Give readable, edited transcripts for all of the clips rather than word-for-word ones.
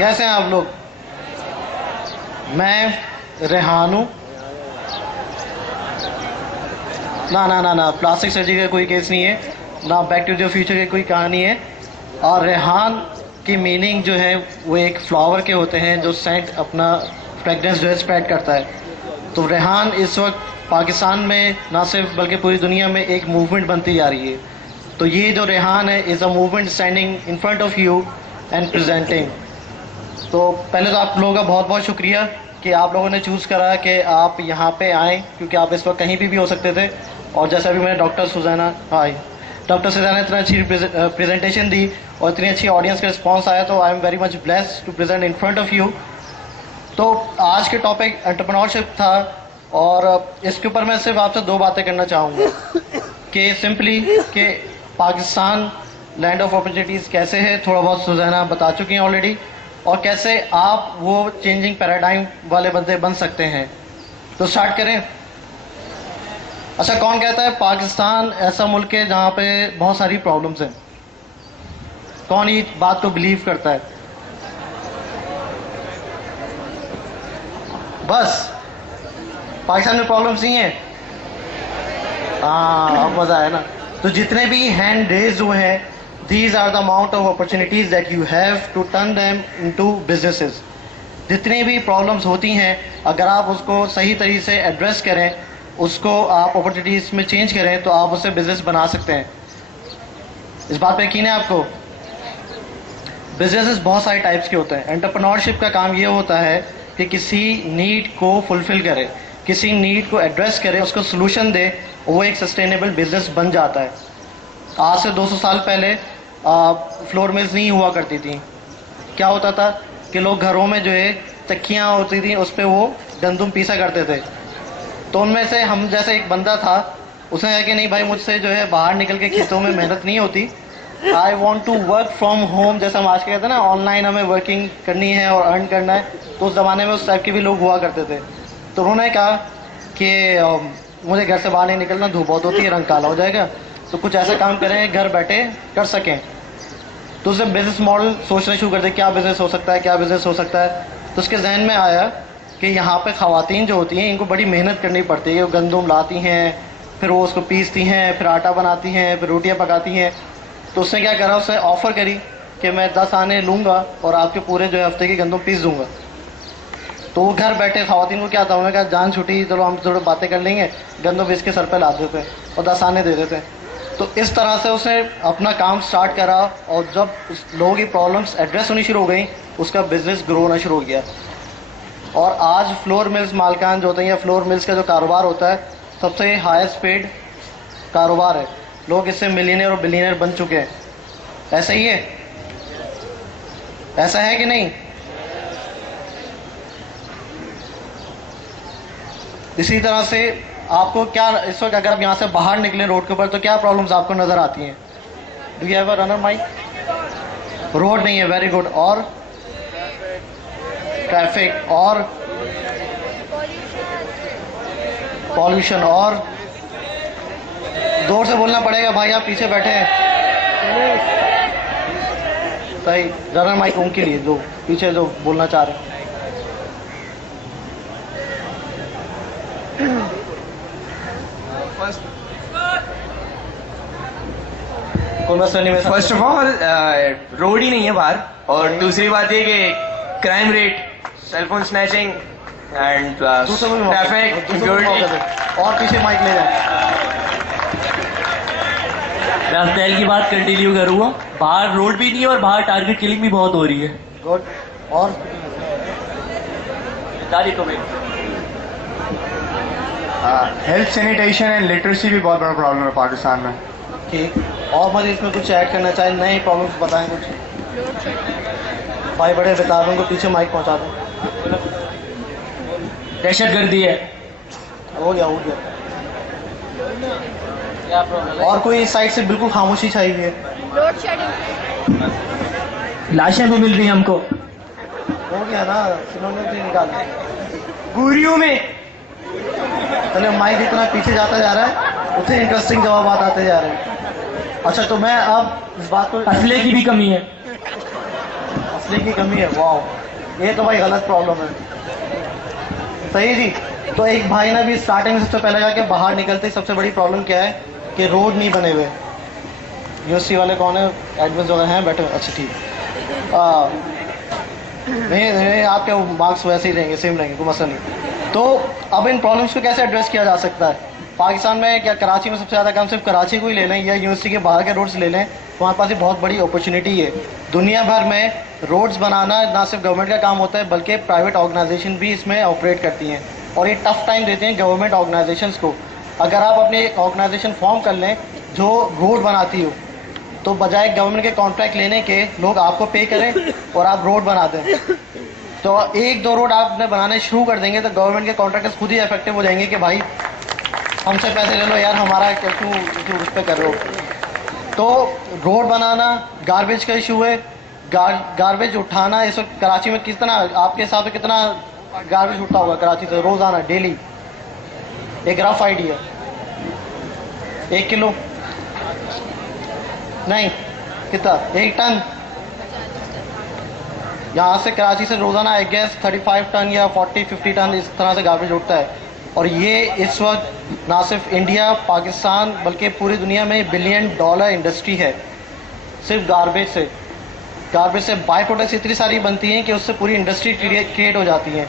कैसे हैं आप लोग? मैं रेहान हूँ। ना प्लास्टिक सर्जरी का कोई केस नहीं है, ना बैक टू द फ्यूचर की कोई कहानी है। और रेहान की मीनिंग जो है वो एक फ्लावर के होते हैं जो सेंट अपना फ्रेगरेंस जो है स्प्रेड करता है। तो रेहान इस वक्त पाकिस्तान में ना सिर्फ बल्कि पूरी दुनिया में एक मूवमेंट बनती जा रही है। तो ये जो रेहान है is a movement standing in front of you and presenting. तो पहले तो आप लोगों का बहुत बहुत शुक्रिया कि आप लोगों ने चूज़ करा कि आप यहाँ पे आएँ, क्योंकि आप इस वक्त कहीं भी हो सकते थे। और जैसे अभी मैंने डॉक्टर सुजैना इतना अच्छी प्रेजेंटेशन दी और इतनी अच्छी ऑडियंस का रिस्पॉन्स आया, तो I am very much blessed to present in front of you. तो आज के टॉपिक एंटरप्रेन्योरशिप था और इसके ऊपर मैं सिर्फ आपसे दो बातें करना चाहूँगा कि सिंपली कि पाकिस्तान लैंड ऑफ अपॉर्चुनिटीज़ कैसे है, थोड़ा बहुत सुजैना बता चुकी हैं ऑलरेडी, और कैसे आप वो चेंजिंग पैराडाइम वाले बंदे बन सकते हैं। तो स्टार्ट करें। अच्छा, कौन कहता है पाकिस्तान ऐसा मुल्क है जहाँ पे बहुत सारी प्रॉब्लम्स हैं? कौन ये बात को बिलीव करता है? बस पाकिस्तान में प्रॉब्लम्स नहीं है? हाँ, अब मजा है ना। तो जितने भी हैंड रेज हुए हैं, these are the amount of opportunities that you have to turn them into businesses। जितनी भी प्रॉब्लम्स होती हैं, अगर आप उसको सही तरीके से एड्रेस करें, उसको आप अपॉर्चुनिटीज़ में चेंज करें, तो आप उससे बिजनेस बना सकते हैं। इस बात पे यकीन है आपको? बिजनेसेस बहुत सारे टाइप्स के होते हैं। एंटरप्रेन्योरशिप का काम ये होता है कि किसी नीड को फुलफिल करे, किसी नीड को एड्रेस करे, उसको सोल्यूशन दे, वो एक सस्टेनेबल बिजनेस बन जाता है। आज से 200 साल पहले फ्लोर मिल्स नहीं हुआ करती थी। क्या होता था कि लोग घरों में जो है तकियाँ होती थी, उस पर वो गंदम पीसा करते थे। तो उनमें से हम जैसे एक बंदा था, उसने कहा कि नहीं भाई, मुझसे जो है बाहर निकल के खेतों में मेहनत नहीं होती, I want to work from home. जैसे हम आज के कहते हैं ना, ऑनलाइन हमें वर्किंग करनी है और अर्न करना है। तो उस ज़माने में उस टाइप के भी लोग हुआ करते थे। तो उन्होंने कहा कि मुझे घर से बाहर नहीं निकलना, धूप बहुत होती है, रंग काला हो जाएगा, तो कुछ ऐसा काम करें घर बैठे कर सकें। तो उसने बिजनेस मॉडल सोचना शुरू कर दिया, क्या बिजनेस हो सकता है, क्या बिजनेस हो सकता है। तो उसके जहन में आया कि यहाँ पे ख़वातीन जो होती हैं, इनको बड़ी मेहनत करनी पड़ती है। वो गंदम लाती हैं, फिर वो उसको पीसती हैं, फिर आटा बनाती हैं, फिर रोटियाँ पकाती हैं। तो उसने क्या करा, उसने ऑफ़र करी कि मैं 10 आने लूँगा और आपके पूरे जो है हफ्ते की गंदम पीस दूँगा। तो वो घर बैठे ख़वातीन को क्या था, उन्होंने कहा जान छुट्टी, चलो हम थोड़ी बातें कर लेंगे, गंदम पीस के सर पर ला देते और 10 आने दे देते। तो इस तरह से उसने अपना काम स्टार्ट करा, और जब उस लोगों की प्रॉब्लम्स एड्रेस होनी शुरू हो गई, उसका बिजनेस ग्रो होना शुरू हो गया। और आज फ्लोर मिल्स मालकान जो होते हैं, या फ्लोर मिल्स का जो कारोबार होता है, सबसे हाईएस्ट पेड कारोबार है। लोग इससे मिलियनेयर और बिलियनेयर बन चुके हैं। ऐसा ही है? ऐसा है कि नहीं? इसी तरह से आपको क्या इस वक्त, अगर आप यहाँ से बाहर निकले रोड के ऊपर, तो क्या प्रॉब्लम्स आपको नज़र आती हैं? Do you have a runner mic? Road नहीं है, वेरी गुड। और ट्रैफिक, और पॉल्यूशन, और जोर से बोलना पड़ेगा भाई, आप पीछे बैठे हैं। सही, रनर माइक उनके लिए जो पीछे जो बोलना चाह रहे हैं। फर्स्ट ऑफ ऑल रोड ही नहीं है बाहर, और दूसरी बात ये कि crime rate, cellphone snatching and traffic, security. और पीछे माइक ले जाए। रास्तेल की बात कंटिन्यू करूँगा। बाहर रोड भी नहीं है और बाहर टारगेट किलिंग भी बहुत हो रही है। गुड। और हेल्थ सैनिटेशन एंड लिटरेसी भी बहुत बड़ा प्रॉब्लम है पाकिस्तान में। ठीक, और मजीद इसमें कुछ ऐड करना चाहें, नए प्रॉब्लम्स बताएं कुछ। भाई बड़े बता रहे, उनको पीछे माइक पहुंचा दें। दहशत गर्दी है। हो गया। और कोई इस साइड से बिल्कुल खामोशी छाई हुई है? Load shedding. लाशें भी मिल रही हैं हमको। हो गया ना, सिनोनिम से निकालना। बुरियों में चलो, माइक इतना पीछे जाता जा रहा है, उतने इंटरेस्टिंग जवाब आते जा रहे हैं। अच्छा, तो मैं अब इस बात को, असले की भी कमी है। इसलिए की कमी है। वाह, ये तो भाई गलत प्रॉब्लम है। सही जी। तो एक भाई ने भी स्टार्टिंग में सबसे पहले कहा कि बाहर निकलते ही सबसे बड़ी प्रॉब्लम क्या है कि रोड नहीं बने हुए। यूनिवर्सिटी वाले कौन है, एडमिन वगैरह हैं बैठे? अच्छा ठीक। नहीं, आपके मार्क्स वैसे ही रहेंगे, सेम रहेंगे, कोई मसला नहीं। तो अब इन प्रॉब्लम्स को कैसे एड्रेस किया जा सकता है? पाकिस्तान में क्या कराची में सबसे ज़्यादा काम सिर्फ कराची को ही ले लें या यूनिवर्सिटी के बाहर के रोड्स ले लें, वहाँ पास ही बहुत बड़ी अपॉर्चुनिटी है। दुनिया भर में रोड्स बनाना ना सिर्फ गवर्नमेंट का काम होता है बल्कि प्राइवेट ऑर्गेनाइजेशन भी इसमें ऑपरेट करती हैं और ये टफ टाइम देते हैं गवर्नमेंट ऑर्गेनाइजेशंस को। अगर आप अपनी एक ऑर्गेनाइजेशन फॉर्म कर लें जो रोड बनाती हो, तो बजाय गवर्नमेंट के कॉन्ट्रैक्ट लेने के लोग आपको पे करें और आप रोड बना दें। तो एक दो रोड आपने बनाने शुरू कर देंगे तो गवर्नमेंट के कॉन्ट्रैक्टर्स खुद ही इफेक्टिव हो जाएंगे कि भाई हमसे पैसे ले लो यार, हमारा क्यों उस पर कर रहे हो। तो रोड बनाना, गार्बेज का इशू है, गार्बेज उठाना। इस वक्त कराची में कितना, आपके हिसाब से कितना गार्बेज उठता होगा कराची से रोजाना, डेली? एक रफ आइडिया, 1 किलो नहीं, कितना, 1 टन? यहाँ से कराची से रोजाना आई गेस 35 टन या 40-50 टन इस तरह से गार्बेज उठता है। और ये इस वक्त ना सिर्फ इंडिया पाकिस्तान बल्कि पूरी दुनिया में $1 बिलियन इंडस्ट्री है सिर्फ गार्बेज से। गार्बेज से बाई प्रोडक्ट्स इतनी सारी बनती हैं कि उससे पूरी इंडस्ट्री क्रिएट हो जाती है।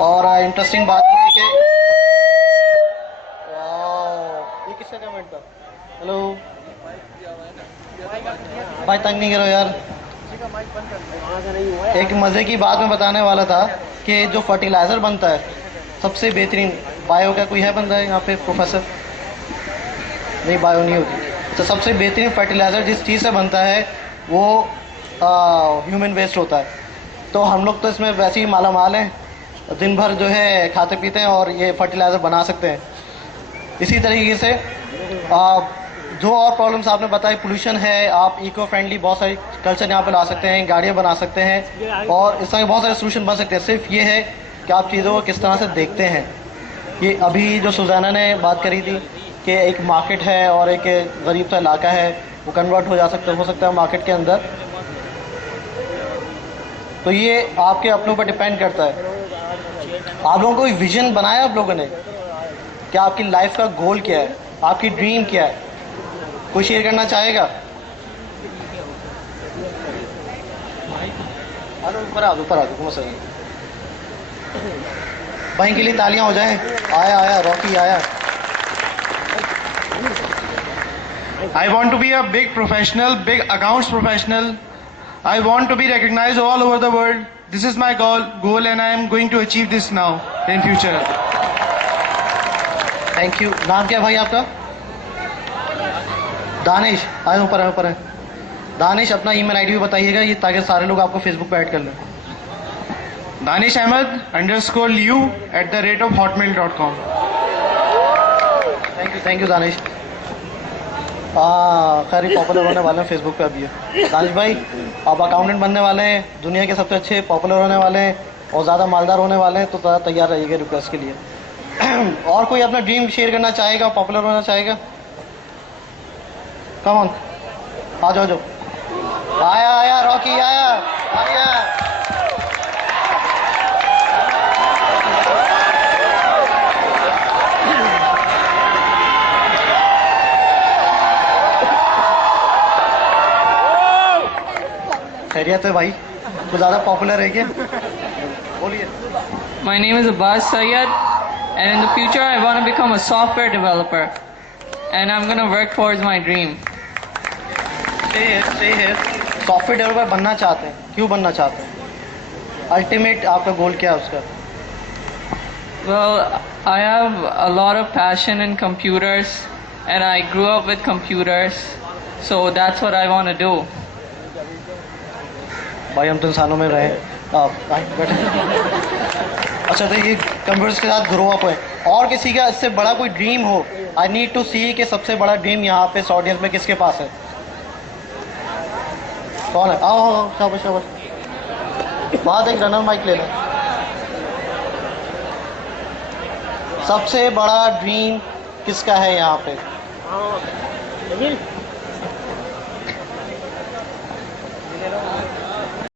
और इंटरेस्टिंग बात ये है कि ये किसका कमेंट था? हेलो भाई, तंग नहीं करो यार। एक मज़े की बात मैं बताने वाला था कि जो फर्टिलाइज़र बनता है सबसे बेहतरीन, बायो का कोई है बंदा है यहाँ पे प्रोफेसर? नहीं, बायो नहीं होती। तो सबसे बेहतरीन फर्टिलाइज़र जिस चीज़ से बनता है वो ह्यूमन वेस्ट होता है। तो हम लोग तो इसमें वैसे ही माला माल हैं, दिन भर जो है खाते पीते हैं और ये फर्टिलाइज़र बना सकते हैं। इसी तरीके से जो और प्रॉब्लम्स आपने बताई, पोल्यूशन है, आप इको फ्रेंडली बहुत सारी कल्चर यहाँ पे ला सकते हैं, गाड़ियाँ बना सकते हैं और इस तरह के बहुत सारे सोल्यूशन बन सकते हैं। सिर्फ ये है कि आप चीज़ों को किस तरह से देखते हैं। ये अभी जो सुजाना ने बात करी थी कि एक मार्केट है और एक गरीब सा इलाका है, वो कन्वर्ट हो सकता है मार्केट के अंदर। तो ये आपके अपनों पर डिपेंड करता है। आप लोगों को एक विजन बनाया आप लोगों ने कि आपकी लाइफ का गोल क्या है, आपकी ड्रीम क्या है? कोई शेयर करना चाहेगा? ऊपर आ दो मसला नहीं। भाई के लिए तालियां हो जाएं। आया रॉकी आया। I want to be a big professional, big accounts professional. I want to be recognized all over the world. This is my goal and I am going to achieve this now in future. Thank you. नाम क्या भाई आपका? दानिश। आए ऊपर है। दानिश, अपना email ID भी बताइएगा ये ताकि सारे लोग आपको फेसबुक पे ऐड कर लें। danishahmed_liu@hotmail.com. Thank you Danish. खैर पॉपुलर होने वाले हैं फेसबुक पे अभी। दानिश भाई, आप अकाउंटेंट बनने वाले हैं, दुनिया के सबसे अच्छे पॉपुलर होने वाले हैं और ज़्यादा मालदार होने वाले हैं, तो ज़्यादा तैयार रहिएगा रिक्वेस्ट के लिए। और कोई अपना ड्रीम शेयर करना चाहेगा, पॉपुलर होना चाहेगा? कम ऑन, आ जाओ। आया रॉकी आया। खैरियत है भाई, कुछ ज़्यादा पॉपुलर है क्या? बोलिए। My name is Abbas Syed, and in the future I want to become a software developer, and I'm going to work towards my dream. सही है। सॉफ्टवेयर डेवलपर बनना चाहते हैं, क्यों बनना चाहते हैं? अल्टीमेट आपका गोल क्या है उसका? Well, I have a lot of passion in computers, and I grew up with computers, so that's what I want to do. भाई हम तो इंसानों में रहे। बैठे। अच्छा, तो ये कंप्यूटर्स के साथ ग्रो अप है। और किसी का इससे बड़ा कोई ड्रीम हो? आई नीड टू सी कि सबसे बड़ा ड्रीम यहाँ पे ऑडियंस में किसके पास है? कौन है? आओ शाबाश। बात एक रनर माइक ले लो। सबसे बड़ा ड्रीम किसका है यहाँ पे?